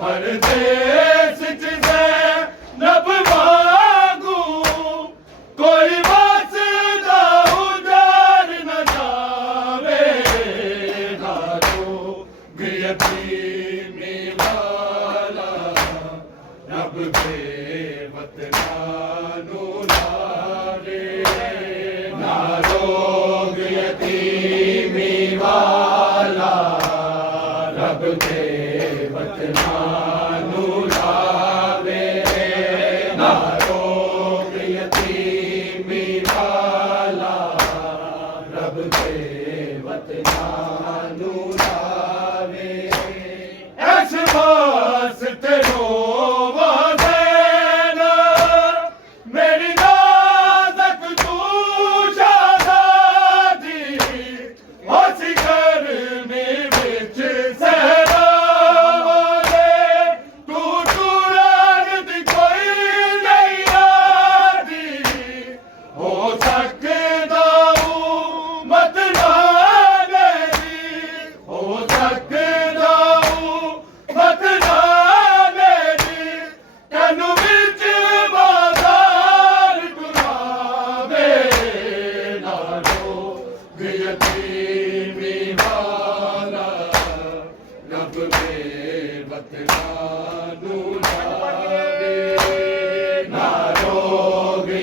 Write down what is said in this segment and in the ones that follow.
परदेस जिसे नभ मांगू कोई वास्ता उजार न जावे नारो यतीमी वाला रब दे वतनानू लावे नारो यतीमी वाला रब दे वतनानू लावे नारो यतीमी वाला रब दे वतनानू लावे ऐस वास्ते रोवा देना मेरी नाज़क तू शादादी उस गर्मी विच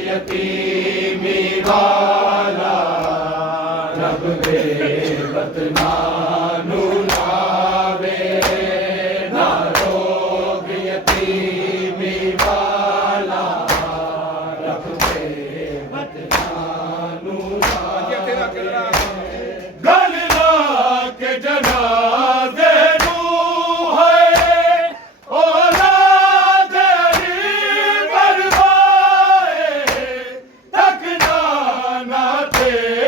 यतीमी वाला रब दे वतनानू लावे नारो यतीमी वाला रब दे वतनानू लावे नारो यतीमी वाला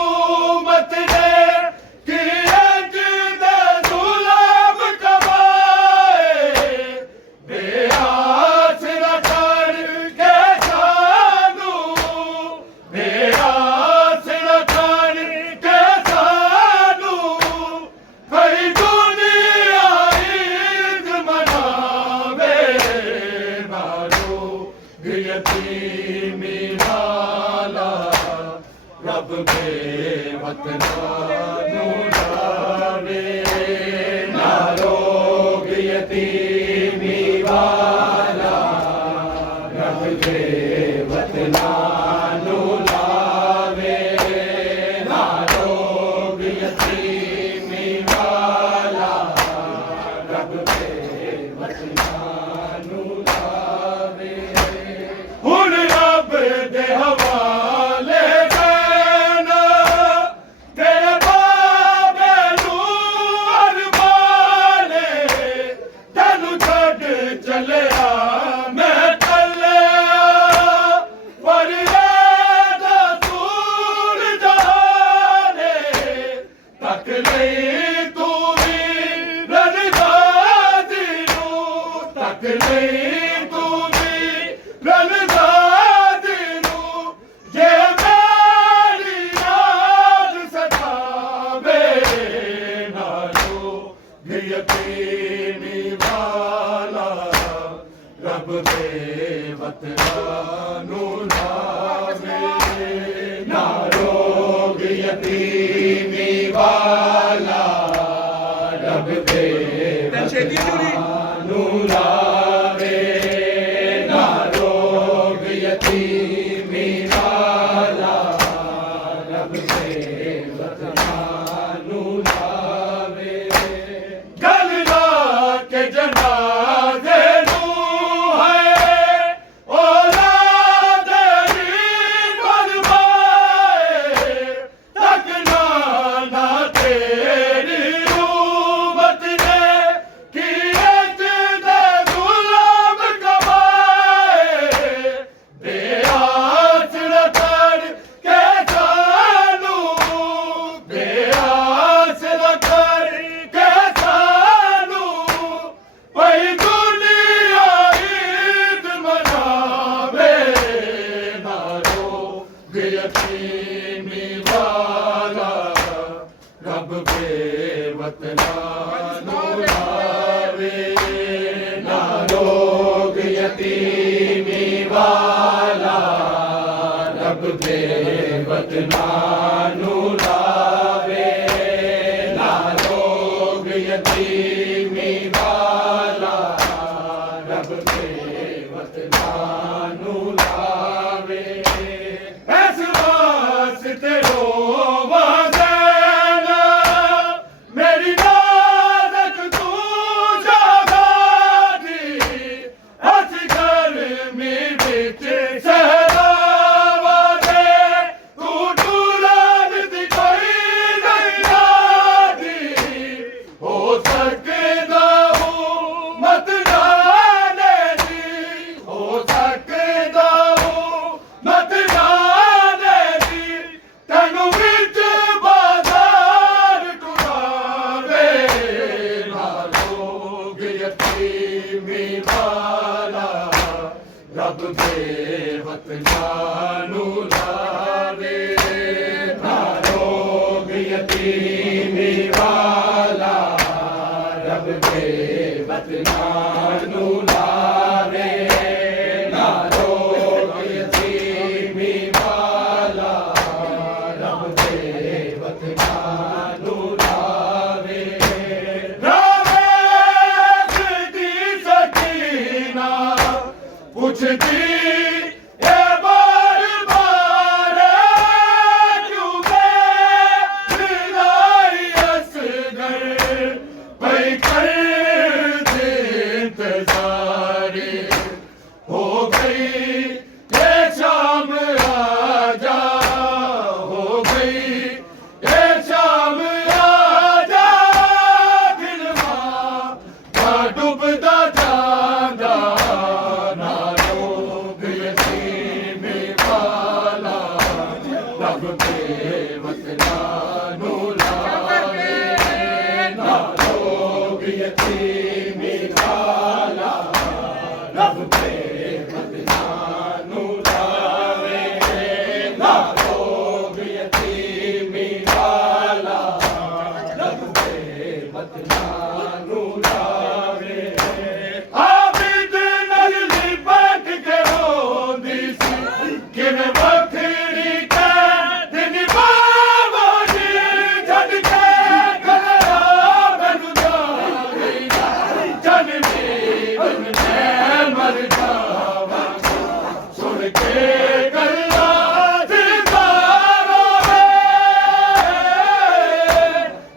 रब दे वतनानू यतीमी वाला रब दे वतनानू लावे नारो यतीमी वाला रब दे वतनानू लावे नारो यतीमी वाला रब दे वतनानू लावे हुन रब दे हवाले देना तेरे बाबे नू अरमाने तैनू छड्ड चलिया मैं कल्लिया पर दा सूर जाने तक लई तू भी रणगाजी नू तक लई तू भी रणगाजी नू जे मेरी याद सतावे नारो यतीमी वाला रब दे वतनानू लावे नारो यतीमी वाला रब दे वतनानू लावे नारो यतीमी वाला रब दे वतनानू लावे गल ना के जनाजे नू है औलाद दी बरबाए तकना ना तेरी उम्मत ने किए जिदे गुलाम कमाए बेआस न कर के जानू बेआस न कर के जानू पई दुनिया ईद मनावे नारो यतीमी वाला रब दे वतनानू लावे वतनानु लावे ना रोग यतीमी वाला रब के वतनानु लावे ऐस वास्ते रोवा ज़ैना मेरी नाज़क तू जागा दी अस गर्मी विच सहरावा दे तू टूरान दी कोई नहीं आदी हो सकदा हूँ मत जाने दी हो सकदा हूँ मत जाने दी तैनू विच बाजार टुरावे ना लोग यतीमी वाला रब दे वतनानु लावे ना लोग यतीमी वाला रब दे वतनानु लावे ना लोग यतीमी वाला रब दे वतनानु लावे रावे दी सकीना पूछती ये बार बार क्यों बेलाई असगर पई कर दे इंतजारी हो गई ये शाम आजा हो गई ये शाम आजा दिल मां का डूबदा जांदा ना लोग यतीमी वाला रब के वतनानु लावे ना लोग यतीमी वाला रब के वतनानु लावे ना लोग यतीमी वाला रब के वतनानु लावे आबिद नल लिपट के रोंदी सी किवें वखरी कै दिन बाबा जी छड्ड के गया मैनू जावे जन्मी बन मैं मर जावां सुन के गल्ला जिंदा रोवे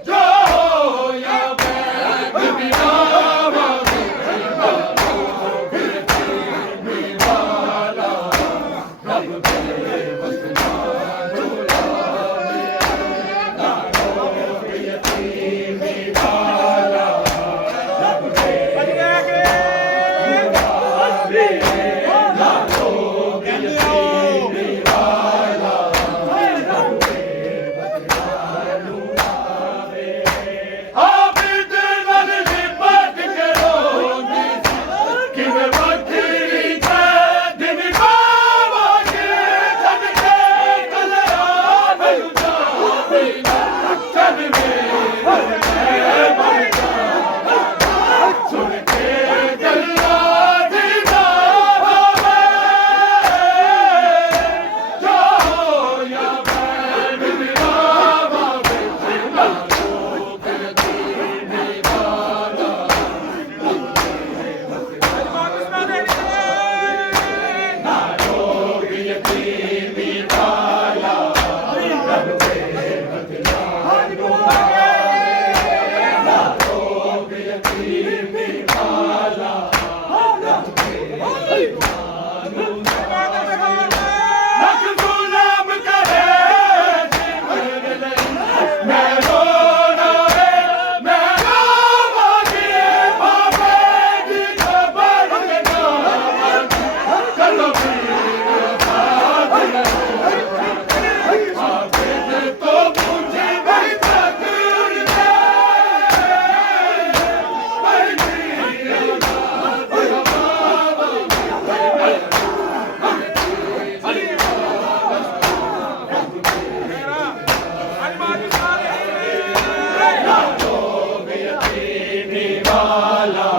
जो होया मैं बिनावा यतीमी वाला रब के वतनानु लावे ना लोग यतीमी वाला रब के वतनानु लावे ना लोग यतीमी वाला रब के वतनानु लावे आबिद नल लिपट के रोंदी सी किवें वखरी कै दिन बाबा जी छड्ड के गया मैनू जावे जन्मी बन मैं मर जावां सुन के गल्ला जिंदा होवे जो होया मैं बिनावा ना लोग यतीमी वाला ना लोग यतीमी वाला रब के वतनानु लावे ना लोग यतीमी वाला रब के वतनानु लावे लख गुलाम करे जीवन लई मैं रोना वे मैं रोवांगी बाबे दी खबर लगावां कलो पीर साथ आबिद तो मुझे भाई तकदीर दे भाई ना लोग यतीमी वाला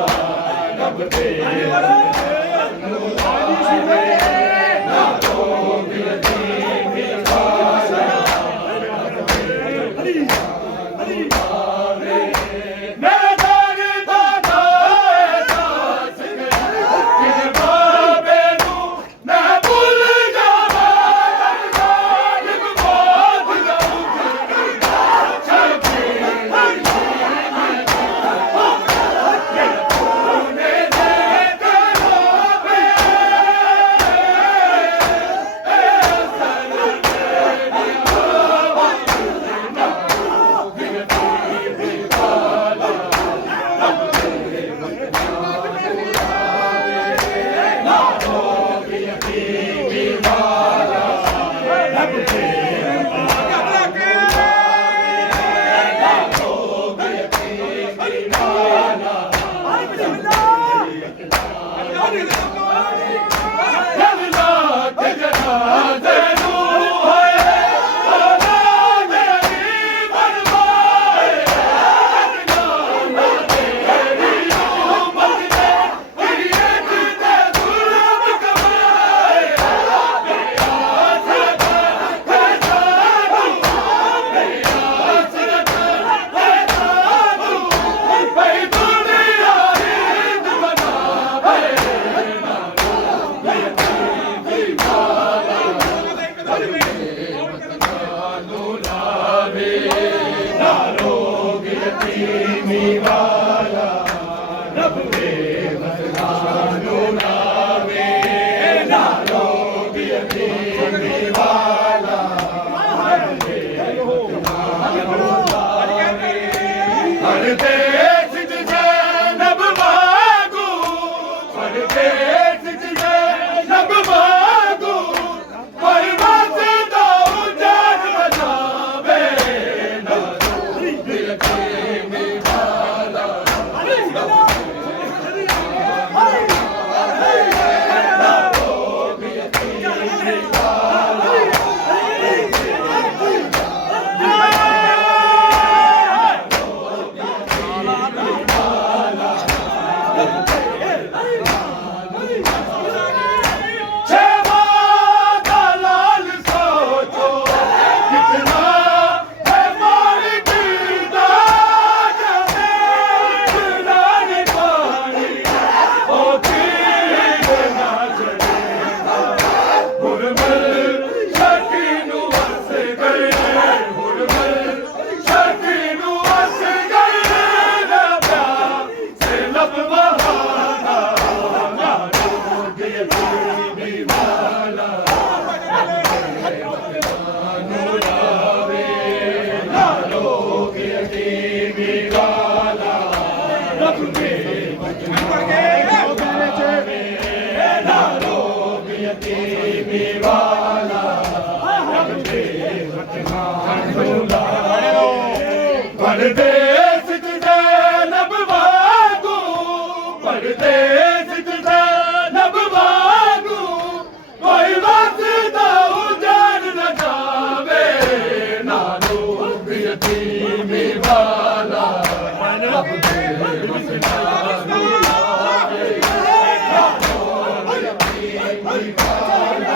रब के वतनानु लावे ना लोग यतीमी वाला परदेस ज़ैनब वांगू परदेस ज़ैनब वांगू कोई वसदा उजड़ न जावे नालो यतीम वाला रब दे वसदा बुलावे नालो यतीम वाला